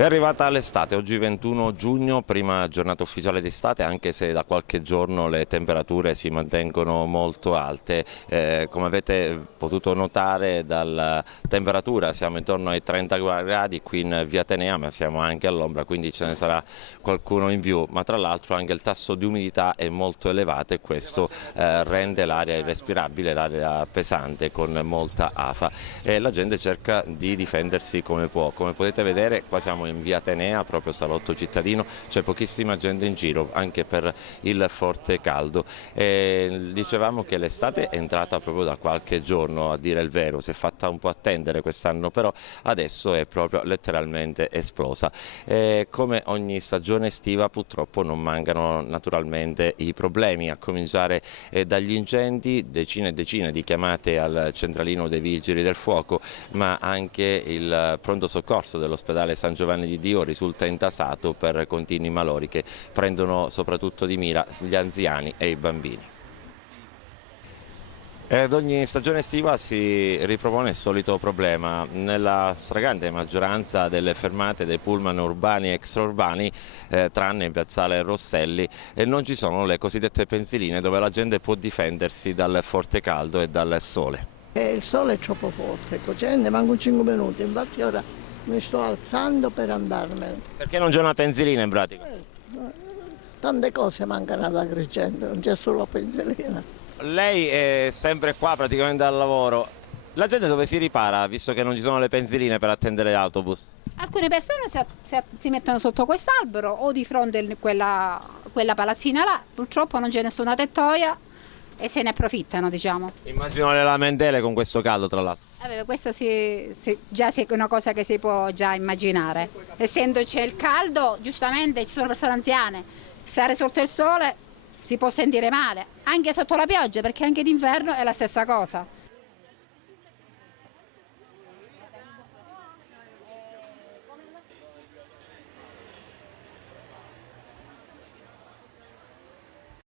È arrivata l'estate, oggi 21 giugno, prima giornata ufficiale d'estate, anche se da qualche giorno le temperature si mantengono molto alte. Come avete potuto notare dalla temperatura siamo intorno ai 30 gradi qui in via Atenea, ma siamo anche all'ombra, quindi ce ne sarà qualcuno in più, ma tra l'altro anche il tasso di umidità è molto elevato e questo rende l'aria irrespirabile, l'aria pesante con molta afa e la gente cerca di difendersi come può. Come potete vedere qua siamo in via Atenea, proprio salotto cittadino, c'è pochissima gente in giro anche per il forte caldo. Dicevamo che l'estate è entrata proprio da qualche giorno, a dire il vero, si è fatta un po' attendere quest'anno, però adesso è proprio letteralmente esplosa. Come ogni stagione estiva purtroppo non mancano naturalmente i problemi, a cominciare dagli incendi, decine e decine di chiamate al centralino dei vigili del fuoco, ma anche il pronto soccorso dell'ospedale San Giovanni di Dio risulta intasato per continui malori che prendono soprattutto di mira gli anziani e i bambini. Ad ogni stagione estiva si ripropone il solito problema. Nella stragrande maggioranza delle fermate dei pullman urbani e extraurbani, tranne in piazzale Rosselli, non ci sono le cosiddette pensiline dove la gente può difendersi dal forte caldo e dal sole. Il sole è troppo forte, ecco, ne mancano 5 minuti, infatti ora mi sto alzando per andarmene. Perché non c'è una pensilina in pratica? Tante cose mancano ad Agrigento, non c'è solo la pensilina. Lei è sempre qua praticamente al lavoro. La gente dove si ripara, visto che non ci sono le pensiline per attendere l'autobus? Alcune persone si mettono sotto quest'albero o di fronte a quella palazzina là, purtroppo non c'è nessuna tettoia e se ne approfittano, diciamo. Immagino le lamentele con questo caldo, tra l'altro. Questo già è una cosa che si può già immaginare. Essendo c'è il caldo, giustamente ci sono persone anziane, stare sotto il sole si può sentire male, anche sotto la pioggia, perché anche d'inverno è la stessa cosa.